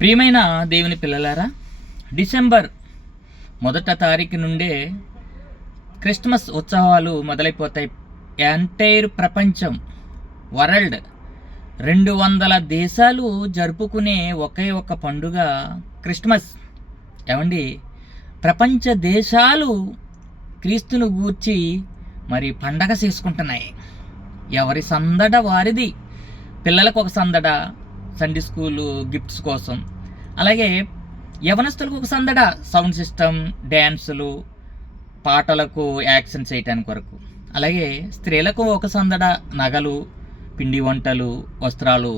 ప్రియమైన దేవుని పిల్లలారా, డిసెంబర్ 1వ తారీఖు నుండే క్రిస్మస్ ఉత్సవాలు మొదలైపోతాయి. ఎంటైర్ ప్రపంచం, వరల్డ్ 200 దేశాలు జరుపుకునే ఒకే ఒక పండుగ క్రిస్మస్. ఏమండి, ప్రపంచ దేశాలు క్రీస్తును గూర్చి మరి పండగ చేసుకుంటున్నాయి. ఎవరి సందడ వారిది. పిల్లలకు ఒక సందడ, సండే స్కూలు గిఫ్ట్స్ కోసం. అలాగే యవనస్తులకు ఒక సందడ, సౌండ్ సిస్టమ్, డ్యాన్సులు, పాటలకు యాక్షన్ చేయటానికి వరకు. అలాగే స్త్రీలకు ఒక సందడ, నగలు, పిండి వంటలు, వస్త్రాలు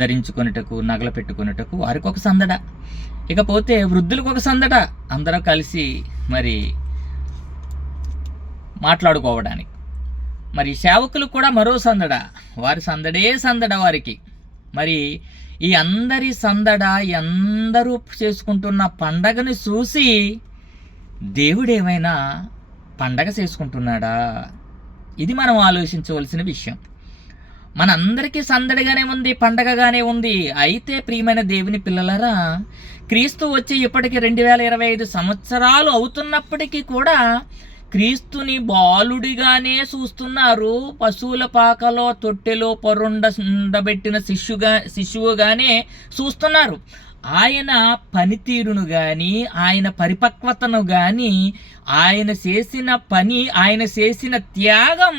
ధరించుకొనుటకు, నగలు పెట్టుకొనుటకు వారికి ఒక సందడ. ఇకపోతే వృద్ధులకు ఒక సందడ, అందరూ కలిసి మరి మాట్లాడుకోవడానికి. మరి సేవకులకు కూడా మరో సందడ, వారి సందడే సందడ వారికి. మరి ఈ అందరి సందడ, అందరూ చేసుకుంటున్న పండగను చూసి దేవుడు ఏమైనా పండగ చేసుకుంటున్నాడా? ఇది మనం ఆలోచించవలసిన విషయం. మనందరికీ సందడిగానే ఉంది, పండగగానే ఉంది. అయితే ప్రియమైన దేవుని పిల్లలారా, క్రీస్తు వచ్చి ఇప్పటికి 2025 సంవత్సరాలు అవుతున్నప్పటికీ కూడా క్రీస్తుని బాలుడిగానే చూస్తున్నారు. పశువుల పాకలో తొట్టెలో పరుండబెట్టిన శిశువుగానే చూస్తున్నారు. ఆయన పనితీరును కానీ, ఆయన పరిపక్వతను కానీ, ఆయన చేసిన పని, ఆయన చేసిన త్యాగం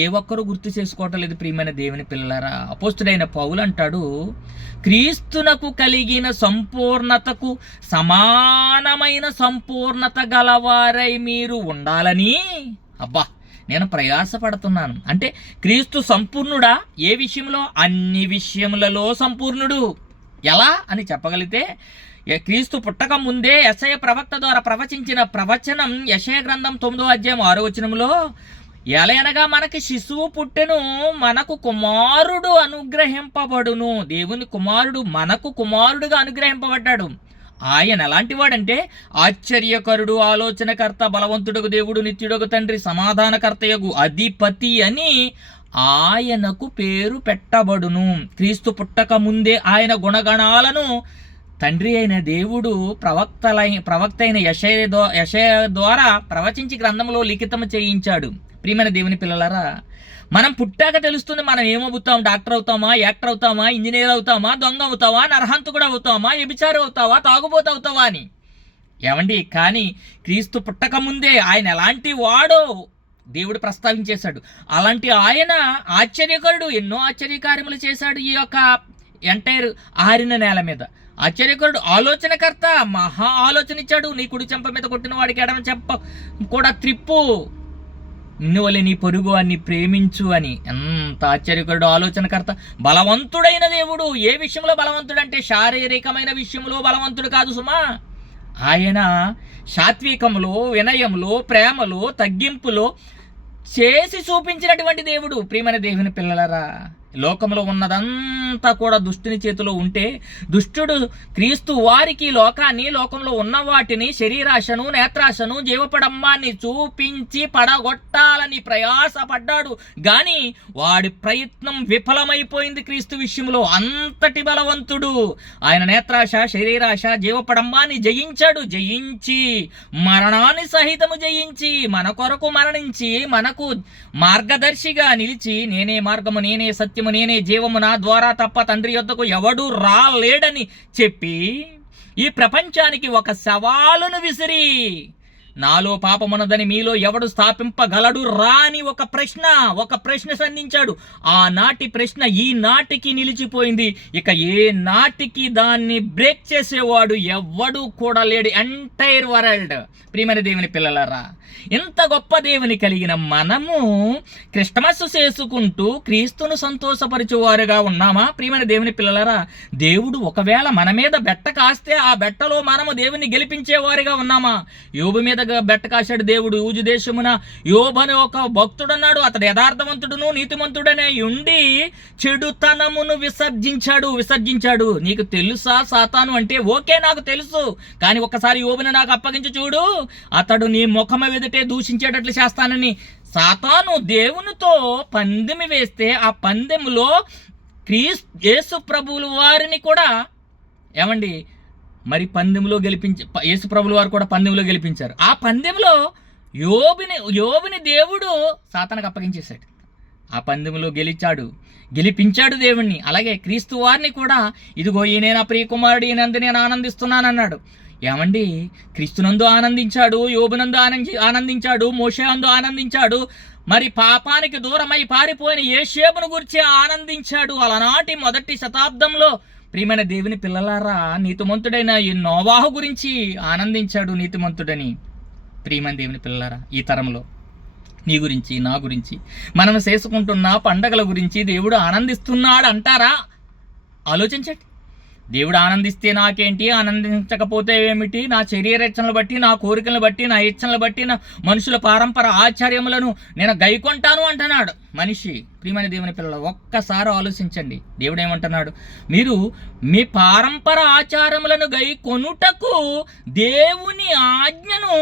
ఏ ఒక్కరూ గుర్తు చేసుకోవటం లేదు. ప్రియమైన దేవుని పిల్లలారా, అపోస్తుడైన పౌలు అంటాడు, క్రీస్తునకు కలిగిన సంపూర్ణతకు సమానమైన సంపూర్ణత గలవారై మీరు ఉండాలని. అబ్బా, నేను ప్రయాసపడుతున్నాను. అంటే క్రీస్తు సంపూర్ణుడా? ఏ విషయంలో? అన్ని విషయములలో సంపూర్ణుడు. ఎలా అని చెప్పగలిగితే, క్రీస్తు పుట్టక ముందే యెషయా ప్రవక్త ద్వారా ప్రవచించిన ప్రవచనం, యెషయా గ్రంథం 9వ అధ్యాయం 6వ వచనంలో, ఎలయనగా మనకి శిశువు పుట్టెను, మనకు కుమారుడు అనుగ్రహింపబడును. దేవుని కుమారుడు మనకు కుమారుడుగా అనుగ్రహింపబడ్డాడు. ఆయన ఎలాంటి వాడంటే ఆశ్చర్యకరుడు, ఆలోచనకర్త, బలవంతుడగు దేవుడు, నిత్యుడగు తండ్రి, సమాధానకర్తయగు అధిపతి అని ఆయనకు పేరు పెట్టబడును. క్రీస్తు పుట్టక ముందే ఆయన గుణగణాలను తండ్రి అయిన దేవుడు ప్రవక్త అయిన యెషయా ద్వారా ప్రవచించి గ్రంథంలో లిఖితం చేయించాడు. ప్రియమైన దేవుని పిల్లలారా, మనం పుట్టాక తెలుస్తుంది మనం ఏమవుతాం. డాక్టర్ అవుతామా, యాక్టర్ అవుతామా, ఇంజనీర్ అవుతామా, దొంగ అవుతావా, నరహంతకుడు అవుతామా, వ్యభిచారి అవుతావా, తాగుబోతు అవుతావా అని. ఏమండి, కానీ క్రీస్తు పుట్టక ముందే ఆయన ఎలాంటి వాడో దేవుడు ప్రస్తావించేశాడు. అలాంటి ఆయన ఆశ్చర్యకరుడు, ఎన్నో ఆశ్చర్యకార్యములు చేశాడు ఈ యొక్క ఎంటైర్ ఆరిన నేల మీద. ఆశ్చర్యకరుడు, ఆలోచనకర్త, మహా ఆలోచన ఇచ్చాడు. నీ కుడి చెంప మీద కొట్టిన వాడికి ఎడమ చెంప కూడా త్రిప్పు, నిన్ను వలె నీ పొరుగు అని ప్రేమించు అని. ఎంత ఆశ్చర్యకరుడు, ఆలోచనకర్త, బలవంతుడైన దేవుడు. ఏ విషయంలో బలవంతుడంటే శారీరకమైన విషయంలో బలవంతుడు కాదు సుమా. ఆయన సాత్వికంలో, వినయంలో, ప్రేమలో, తగ్గింపులో చేసి చూపించినటువంటి దేవుడు. ప్రియమైన దేవుని పిల్లలారా, లోకంలో ఉన్నదంతా కూడా దుష్టుని చేతిలో ఉంటే, దుష్టుడు క్రీస్తు వారికి లోకాన్ని, లోకంలో ఉన్న వాటిని, శరీరాశను, నేత్రాశను, జీవపడమ్మాన్ని చూపించి పడగొట్టాలని ప్రయాసపడ్డాడు. కానీ వాడి ప్రయత్నం విఫలమైపోయింది. క్రీస్తు విషయంలో అంతటి బలవంతుడు ఆయన. నేత్రాశ, శరీరాశ, జీవపడమ్మాన్ని జయించాడు. జయించి మరణాన్ని సహితము జయించి మన కొరకు మరణించి మనకు మార్గదర్శిగా నిలిచి, నేనే మార్గము, నేనే సత్యము, నేనే జీవము, నా ద్వారా తప్ప తండ్రి యొద్దకు ఎవడు రాలేడని చెప్పి ఈ ప్రపంచానికి ఒక సవాలును విసిరి, నాలో పాపమున్నదని మీలో ఎవడు స్థాపింపగలడు రా అని ఒక ప్రశ్న సంధించాడు. ఆనాటి ప్రశ్న ఈ నాటికి నిలిచిపోయింది. ఇక ఏ నాటికి దాన్ని బ్రేక్ చేసేవాడు ఎవ్వడు కూడా లేడు, ఎంటైర్ వరల్డ్. ప్రియమైన దేవుని పిల్లలారా, ఇంత గొప్ప దేవుని కలిగిన మనము క్రిస్మస్ చేసుకుంటూ క్రీస్తును సంతోషపరిచేవారుగా ఉన్నామా? ప్రియమైన దేవుని పిల్లలారా, దేవుడు ఒకవేళ మన మీద బెట్ట కాస్తే ఆ బెట్టలో మనము దేవుని గెలిపించేవారుగా ఉన్నామా? యోబు మీద బెట్ట కాశాడు దేవుడు. ఊజు దేశమున యోబు అనే ఒక భక్తుడున్నాడు. అతడు యథార్థవంతుడును నీతిమంతుడనే ఉండి చెడుతనమును విసర్జించాడు. నీకు తెలుసా సాతాను అంటే? ఓకే, నాకు తెలుసు, కానీ ఒకసారి యోబుని నాకు అప్పగించి చూడు, అతడు నీ ముఖం ఎదుటే దూషించేటట్లు చేస్తానని. సాతాను దేవునితో పందెం వేస్తే ఆ పందెములో యేసు ప్రభువుల వారిని కూడా ఏమండి, మరి పందెంలో యేసు ప్రభుల వారు కూడా పందెంలో గెలిపించారు. ఆ పందెంలో యోబుని దేవుడు సాతానుకు అప్పగించేశాడు. ఆ పందెంలో గెలిపించాడు దేవుణ్ణి. అలాగే క్రీస్తు వారిని కూడా ఇదిగో ఈయన నా ప్రియ కుమారుడు, ఈయనందు నేను ఆనందిస్తున్నానన్నాడు. ఏమండి, క్రీస్తునందు ఆనందించాడు, యోబునందు ఆనందించాడు, మోషే అందు ఆనందించాడు, మరి పాపానికి దూరమై పారిపోయిన యేషేబును గురించి ఆనందించాడు. అలనాటి మొదటి శతాబ్దంలో ప్రియమైన దేవుని పిల్లలారా, నీతిమంతుడైన ఈ నోవాహు గురించి ఆనందించాడు నీతిమంతుడని. ప్రియమైన దేవుని పిల్లలారా, ఈ తరంలో నీ గురించి, నా గురించి, మనం చేసుకుంటున్న పండగల గురించి దేవుడు ఆనందిస్తున్నాడు అంటారా? ఆలోచించండి. దేవుడు ఆనందిస్తే నాకేంటి, ఆనందించకపోతే ఏమిటి? నా శరీరేచ్ఛలను బట్టి, నా కోరికలను బట్టి, నా ఇచ్చలను బట్టి, నా మనుషుల పారంపర ఆచార్యములను నేను గైకొంటాను అంటున్నాడు మనిషి. ప్రియమైన దేవుని పిల్లలు, ఒక్కసారి ఆలోచించండి. దేవుడు ఏమంటున్నాడు? మీరు మీ పారంపర ఆచారములను గైకొనుటకు దేవుని ఆజ్ఞను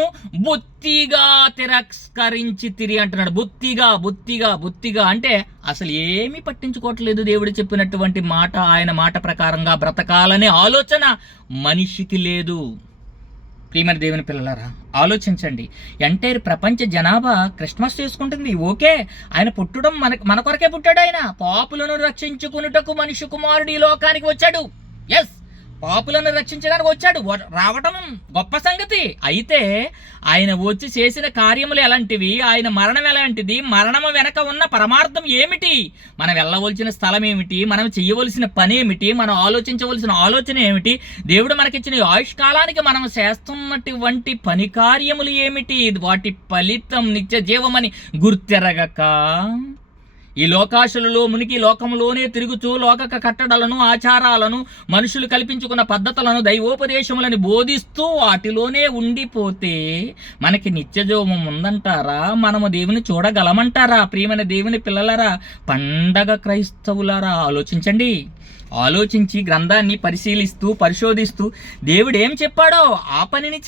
బొత్తిగా తిరస్కరించి అంటున్నాడు. బొత్తిగా అంటే అసలు ఏమీ పట్టించుకోవట్లేదు. దేవుడు చెప్పినటువంటి మాట, ఆయన మాట ప్రకారంగా బ్రతకాలనే ఆలోచన మనిషికి లేదు. ప్రియమైన దేవుని పిల్లలారా, ఆలోచించండి. ఎంటైర్ ప్రపంచ జనాభా క్రిస్మస్ చేసుకుంటుంది. ఓకే, ఆయన పుట్టడం మన కొరకే పుట్టాడు. ఆయన పాపులను రక్షించుకున్నటకు మనిషి కుమారుడు ఈ లోకానికి వచ్చాడు. ఎస్, పాపులను రక్షించడానికి వచ్చాడు. రావటం గొప్ప సంగతి. అయితే ఆయన వచ్చి చేసిన కార్యములు ఎలాంటివి, ఆయన మరణం ఎలాంటిది, మరణము వెనక ఉన్న పరమార్థం ఏమిటి, మనం వెళ్ళవలసిన స్థలం ఏమిటి, మనం చెయ్యవలసిన పని ఏమిటి, మనం ఆలోచించవలసిన ఆలోచన ఏమిటి, దేవుడు మనకిచ్చిన ఆయుష్కాలానికి మనం చేస్తున్నటువంటి పని కార్యములు ఏమిటి, వాటి ఫలితం నిత్య జీవమని గుర్తెరగక ఈ లోకాశులలో మునికి లోకములోనే తిరుగుతూ లోక కట్టడలను, ఆచారాలను, మనుషులు కల్పించుకున్న పద్ధతులను, దైవోపదేశములను బోధిస్తూ వాటిలోనే ఉండిపోతే మనకి నిత్యజీవం ఉందంటారా? మనము దేవుని చూడగలమంటారా? ప్రియమైన దేవుని పిల్లలారా, పండగ క్రైస్తవులారా, ఆలోచించి గ్రంథాన్ని పరిశోధిస్తూ దేవుడు ఏం చెప్పాడో ఆ పనిని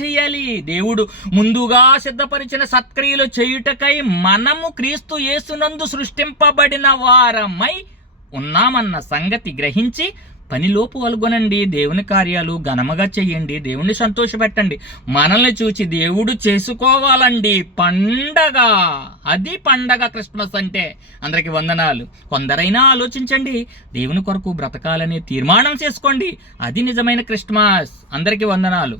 చెయ్యాలి. దేవుడు ముందుగా సిద్ధపరిచిన సత్క్రియలు చేయుటకై మనము క్రీస్తు యేసునందు సృష్టింపబడిన వారమై ఉన్నామన్న సంగతి గ్రహించి పనిలోపు పాల్గొనండి. దేవుని కార్యాలు ఘనముగా చెయ్యండి. దేవుణ్ణి సంతోషపెట్టండి. మనల్ని చూచి దేవుడు చేసుకోవాలండి పండగ. అది పండగ, క్రిస్మస్ అంటే. అందరికి వందనాలు. కొందరైనా ఆలోచించండి, దేవుని కొరకు బ్రతకాలనే తీర్మానం చేసుకోండి. అది నిజమైన క్రిస్మస్. అందరికీ వందనాలు.